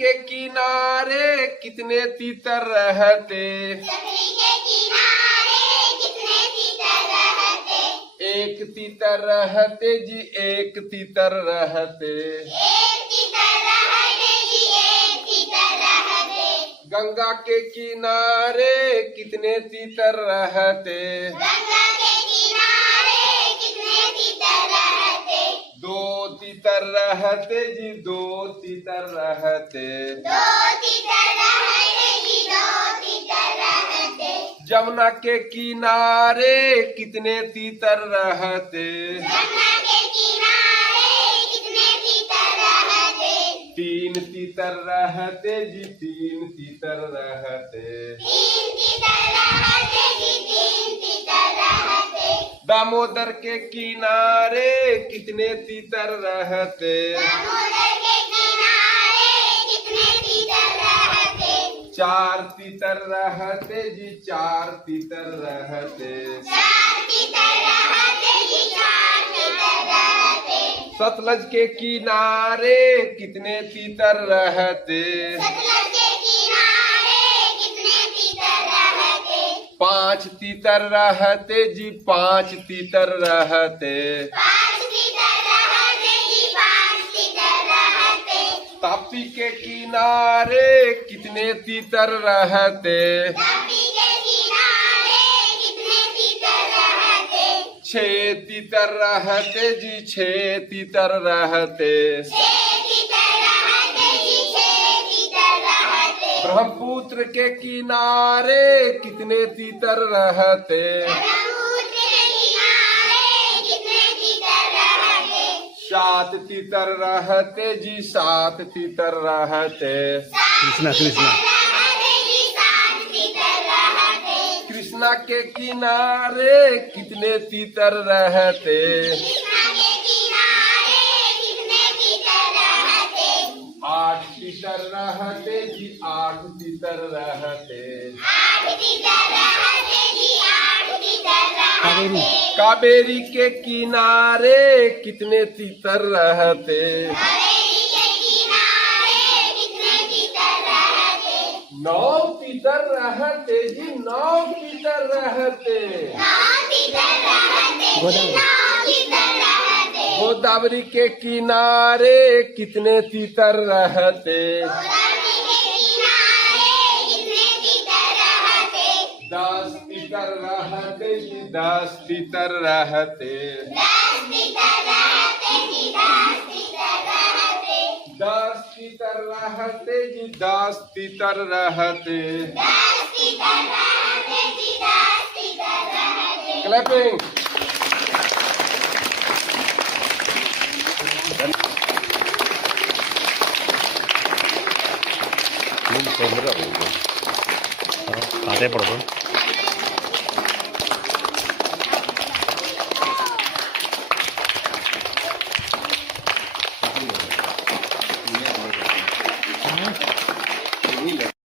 के किनारे कितने तीतर रहते, सकरी के किनारे कितने तीतर रहते, एक तीतर रहते जी एक तीतर रहते, एक तीतर रहते जी एक तीतर रहते, गंगा के किनारे कितने तीतर रहते, गंगा के किनारे कितने तीतर रहते, दो तीतर रहते जी दो तीतर रहते, दो तीतर रहते जी दो तीतर रहते, जमुना के किनारे कितने तीतर रहते, गंगा के किनारे कितने तीतर रहते, तीन तीतर रहते जी तीन तीतर रहते, तीन तीतर रहते जी तीन तीतर रहते, दामोदर के किनारे कितने तीतर रहते, दामोदर के किनारे कितने तीतर रहते, चार तीतर रहते जी चार तीतर रहते, चार तीतर रहते जी चार तीतर रहते, सतलज के किनारे कितने तीतर रहते, सतलज के किनारे कितने तीतर रहते, पांच तीतर रहते जी पांच तीतर रहते, पांच तीतर रहते जी पांच तीतर रहते, ताप्ती के किनारे कितने तीतर रहते, तापी के किनारे कितने तीतर रहते, छह तीतर रहते जी छह तीतर रहते, छह तीतर रहते जी छह तीतर रहते, ब्रह्मपुत्र के किनारे कितने तीतर रहते, ब्रह्मपुत्र के किनारे कितने तीतर रहते, सात तीतर रहते जी सात तीतर रहते, कृष्णा कृष्णा रहते जी सात तीतर रहते, कृष्णा के किनारे कितने तीतर रहते, कृष्णा के किनारे कितने तीतर रहते, आठ तीतर रहते जी आठ तीतर रहते, आठ तीतर रहते जी आठ तीतर रहते, कावेरी के किनारे कितने तीतर रहते, कावेरी के किनारे कितने तीतर रहते, नौ तीतर रहते जी नौ तीतर रहते, नौ तीतर रहते जी नौ तीतर रहते, गोदावरी के किनारे कितने तीतर रहते, गोदावरी के किनारे कितने तीतर रहते, दस तीतर रहते जी दस तीतर रहते, दस तीतर रहते जी दस तीतर रहते, दस तीतर रहते जी दस तीतर रहते, दस तीतर रहते जी दस तीतर रहते, क्लैपिंग। खाते पड़ो